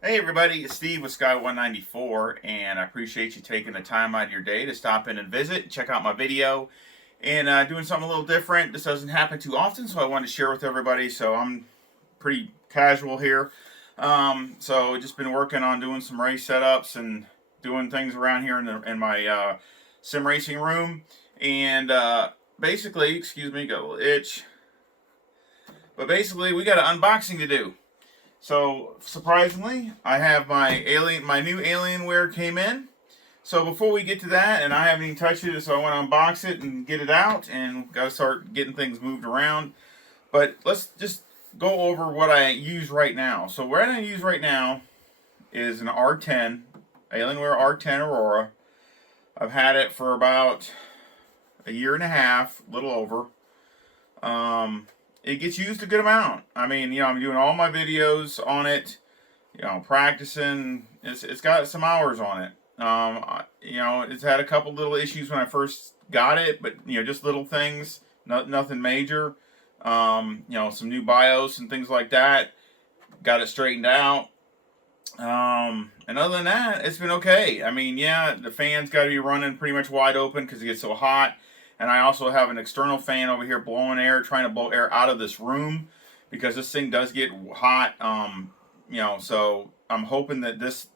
Hey everybody, it's Steve with Sky194, and I appreciate you taking the time out of your day to stop in and visit, check out my video, and doing something a little different. This doesn't happen too often, so I wanted to share with everybody. So I'm pretty casual here. So just been working on doing some race setups and doing things around here in my sim racing room, and basically, excuse me, got a little itch, but basically we got an unboxing to do. So surprisingly, I have my new Alienware came in. So before we get to that, and I haven't even touched it, so I want to unbox it and get it out, and got to start getting things moved around. But let's just go over what I use right now. So what I use right now is an R10, Alienware R10 Aurora. I've had it for about a year and a half, a little over. It gets used a good amount. I mean, I'm doing all my videos on it, practicing. It's got some hours on it. It's had a couple little issues when I first got it, but just little things, nothing major. Some new BIOS and things like that. Got it straightened out. And other than that, it's been okay. I mean, yeah, the fan's got to be running pretty much wide open because it gets so hot. And I also have an external fan over here blowing air, trying to blow air out of this room because this thing does get hot. So I'm hoping that this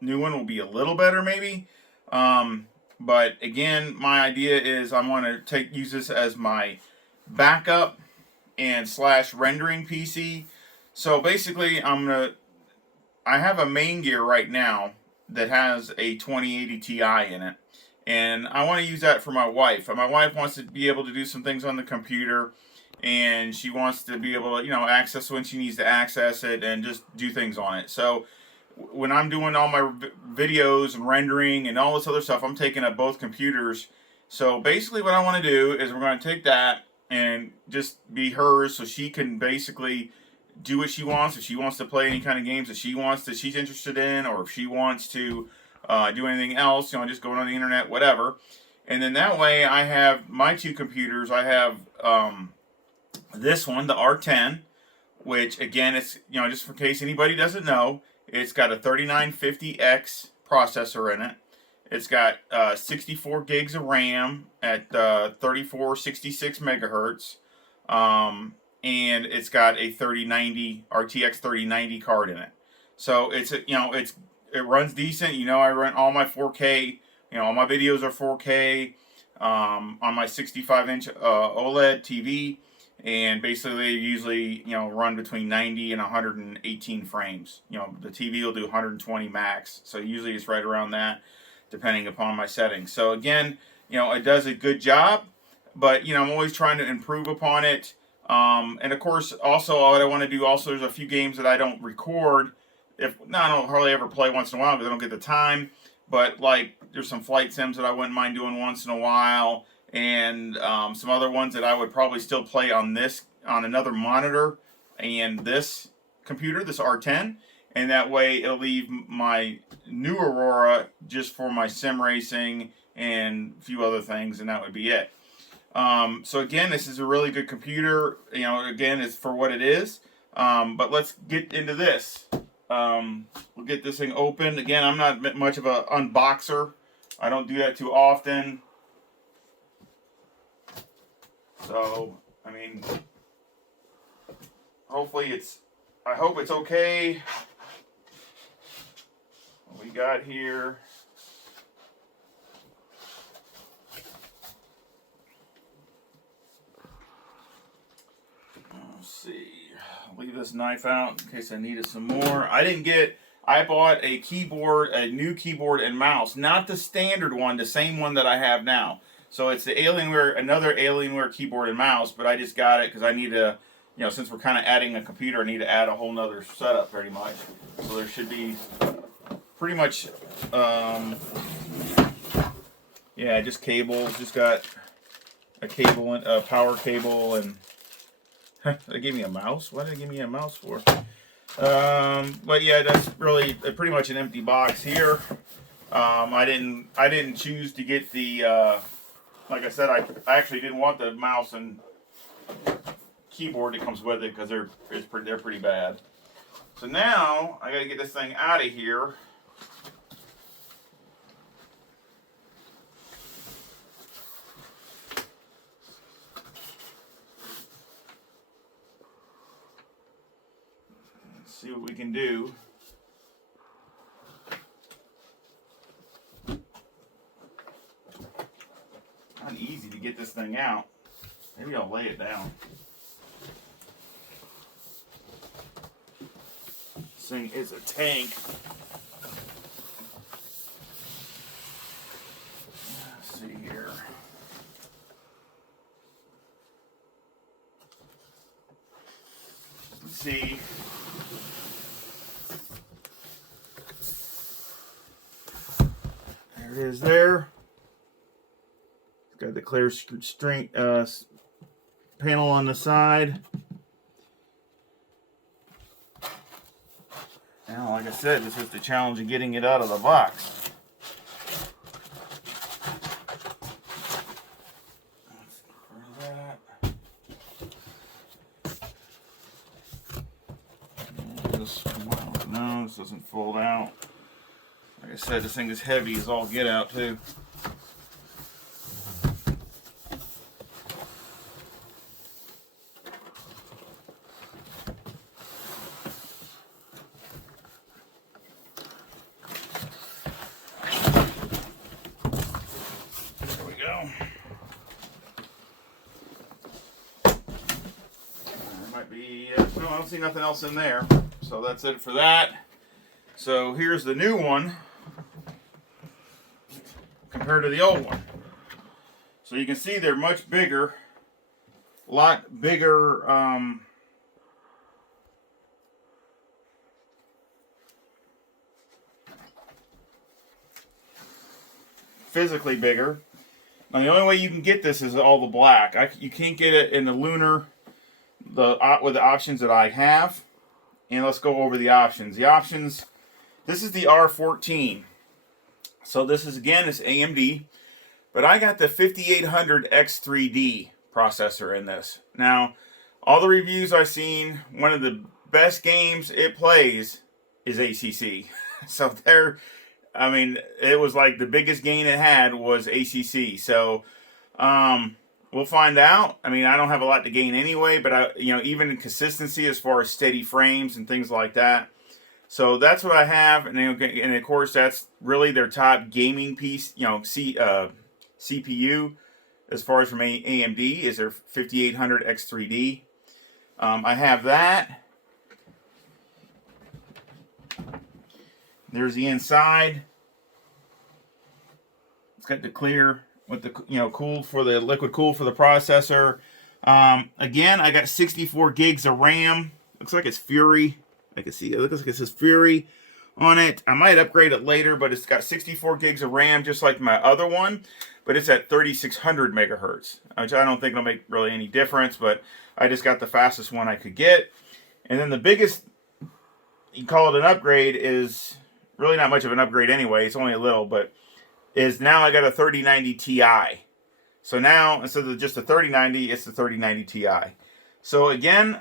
new one will be a little better maybe. But again, my idea is I want to use this as my backup and / rendering PC. So basically I have a main gear right now that has a 2080 Ti in it. And I want to use that for my wife. And my wife wants to be able to do some things on the computer, and she wants to be able to, access when she needs to access it and just do things on it. So when I'm doing all my videos and rendering and all this other stuff, I'm taking up both computers. So basically what I want to do is we're going to take that and just be hers so she can basically do what she wants. If she wants to play any kind of games that she's interested in, or if she wants to do anything else, just going on the internet, whatever. And then that way I have my two computers. I have this one, the R10, which again, it's, just in case anybody doesn't know, it's got a 3950X processor in it. It's got 64 gigs of RAM at 3466 megahertz. And it's got a 3090 RTX 3090 card in it. So it runs decent. I run all my 4K. All my videos are 4K on my 65-inch OLED TV, and basically they usually run between 90 and 118 frames. The TV will do 120 max, so usually it's right around that, depending upon my settings. So again, it does a good job, but I'm always trying to improve upon it. And of course, also what I want to do, also there's a few games that I don't record. I don't hardly ever play once in a while because I don't get the time. But like, there's some flight sims that I wouldn't mind doing once in a while, and some other ones that I would probably still play on another monitor and this computer, this R10, and that way it'll leave my new Aurora just for my sim racing and a few other things, and that would be it. So again, this is a really good computer. Again, it's for what it is. But let's get into this. We'll get this thing open. Again, I'm not much of an unboxer. I don't do that too often. So, I mean, I hope it's okay. What we got here. Let's see. Leave this knife out in case I needed some more. I bought a new keyboard and mouse, not the standard one, the same one that I have now. So it's the another Alienware keyboard and mouse, but I just got it because I need to, since we're kind of adding a computer, I need to add a whole nother setup pretty much. So there should be pretty much, just cables. Just got a cable, a power cable, and they gave me a mouse. What did they give me a mouse for? But yeah, that's really pretty much an empty box here. I didn't choose to get the like I said, I actually didn't want the mouse and keyboard that comes with it because they're pretty bad. So now I got to get this thing out of here. Let's see what we can do. Not easy to get this thing out. Maybe I'll lay it down. This thing is a tank. Let's see here. Let's see. There it is there. It's got the clear string panel on the side. Now, like I said, this is the challenge of getting it out of the box. No, this doesn't fold out. Like I said, this thing is heavy as all get out too. There we go. There might be, no, I don't see nothing else in there. So that's it for that. So here's the new one compared to the old one. So you can see they're much bigger, a lot bigger, physically bigger. Now the only way you can get this is all the black. You can't get it in the lunar, with the options that I have. And let's go over the options. The options, this is the R14. So this is, again, it's AMD. But I got the 5800 X3D processor in this. Now, all the reviews I've seen, one of the best games it plays is ACC. So there, I mean, it was like the biggest gain it had was ACC. So, we'll find out. I mean, I don't have a lot to gain anyway, but even in consistency as far as steady frames and things like that. So that's what I have, and of course that's really their top gaming piece. CPU as far as from AMD is their 5800 X3D. I have that. There's the inside. It's got the clear with the cooled for the liquid cool for the processor. Again, I got 64 gigs of RAM. Looks like it's Fury. I can see it looks like it says Fury on it. I might upgrade it later, but it's got 64 gigs of RAM just like my other one, but it's at 3600 megahertz, which I don't think it'll make really any difference, but I just got the fastest one I could get. And then the biggest, you call it an upgrade, is really not much of an upgrade anyway. It's only a little, but is now I got a 3090 Ti. So now, instead of just a 3090, it's the 3090 Ti. So again,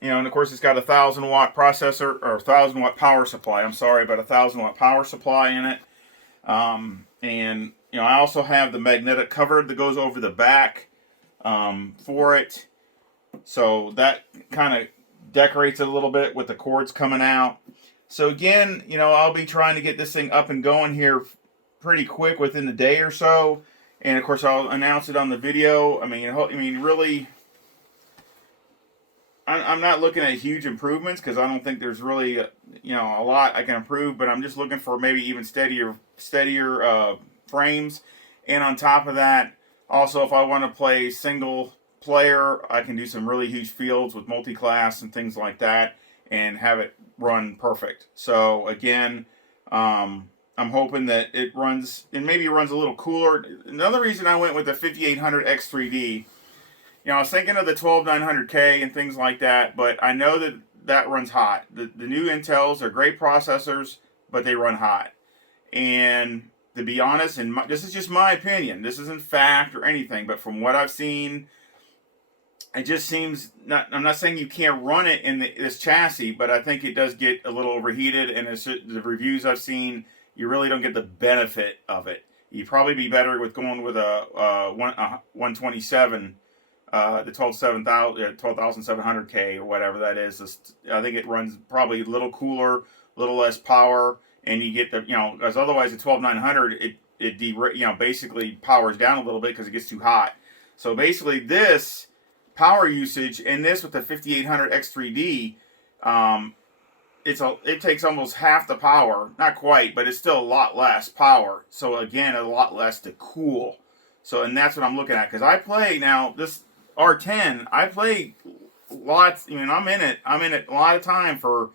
and of course it's got a 1000-watt processor, or 1000-watt power supply. I'm sorry, but a 1000-watt power supply in it. And I also have the magnetic cover that goes over the back for it. So that kind of decorates it a little bit with the cords coming out. So again, I'll be trying to get this thing up and going here pretty quick within the day or so. And of course I'll announce it on the video. I mean really, I'm not looking at huge improvements because I don't think there's really a lot I can improve, but I'm just looking for maybe even steadier frames. And on top of that, also if I want to play single player, I can do some really huge fields with multi-class and things like that and have it run perfect. So again, I'm hoping that it runs, and maybe it runs a little cooler. Another reason I went with the 5800 X3D, I was thinking of the 12900K and things like that, but I know that runs hot. The new Intels are great processors, but they run hot. And to be honest, and this is just my opinion, this isn't fact or anything, but from what I've seen, it just seems not. I'm not saying you can't run it in this chassis, but I think it does get a little overheated. And the reviews I've seen, you really don't get the benefit of it. You'd probably be better with going with a 127, the 12,700K or whatever that is. I think it runs probably a little cooler, a little less power, and you get the because otherwise the 12,900 it basically powers down a little bit because it gets too hot. So basically this power usage in this with the 5800 X3D, it takes almost half the power, not quite, but it's still a lot less power. So again, a lot less to cool. So and that's what I'm looking at because I play now this R10. I play lots. I'm in it a lot of time for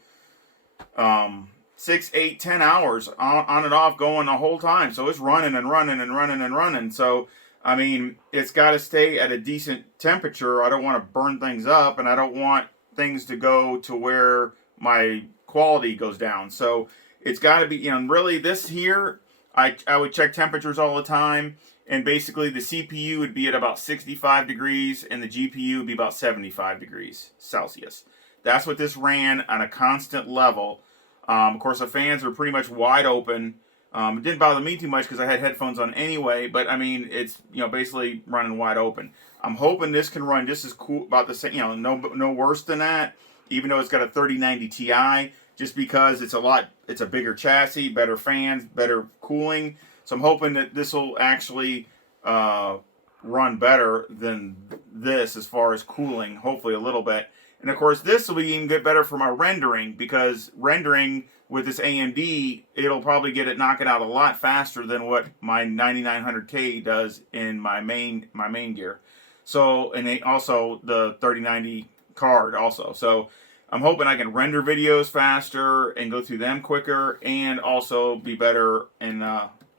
6, 8, 10 hours on and off going the whole time. So it's running and running and running and running. So I mean, it's got to stay at a decent temperature. I don't want to burn things up, and I don't want things to go to where my quality goes down. So it's got to be, really this here, I would check temperatures all the time, and basically the CPU would be at about 65 degrees, and the GPU would be about 75 degrees Celsius. That's what this ran on a constant level. Of course, the fans were pretty much wide open. It didn't bother me too much because I had headphones on anyway, but I mean, it's basically running wide open. I'm hoping this can run just as cool, about the same, no worse than that, even though it's got a 3090 Ti, just because it's a bigger chassis, better fans, better cooling. So I'm hoping that this will actually run better than this as far as cooling, hopefully a little bit. And of course, this will be even get better for my rendering, because rendering with this AMD, it'll probably knock it out a lot faster than what my 9900K does in my main gear. So, and also the 3090 card also. So I'm hoping I can render videos faster and go through them quicker, and also be better in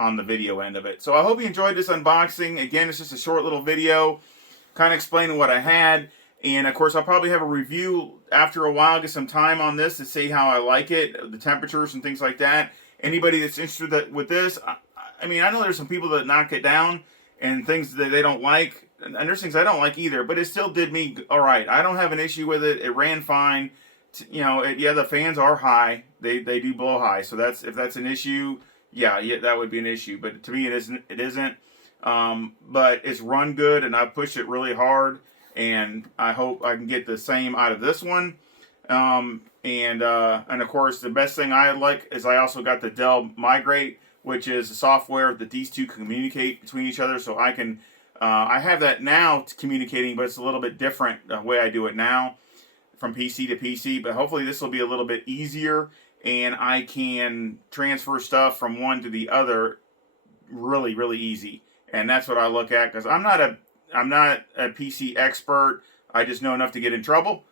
on the video end of it. So I hope you enjoyed this unboxing. Again, it's just a short little video, kind of explaining what I had. And of course, I'll probably have a review after a while, get some time on this to see how I like it, the temperatures and things like that. Anybody that's interested with this, I mean, I know there's some people that knock it down and things that they don't like. And there's things I don't like either, but it still did me all right. I don't have an issue with it. It ran fine. Yeah, the fans are high. They do blow high. So if that's an issue, yeah, that would be an issue. But to me, it isn't. It isn't. But it's run good, and I pushed it really hard. And I hope I can get the same out of this one. And of course, the best thing I like is I also got the Dell Migrate, which is a software that these two communicate between each other. So I can, I have that now communicating, but it's a little bit different the way I do it now from PC to PC. But hopefully this will be a little bit easier, and I can transfer stuff from one to the other really, really easy. And that's what I look at, because I'm not a PC expert. I just know enough to get in trouble.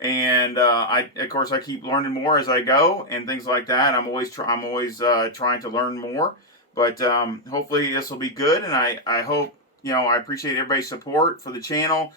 And of course I keep learning more as I go and things like that. I'm always trying to learn more. But hopefully this will be good, and I hope I appreciate everybody's support for the channel.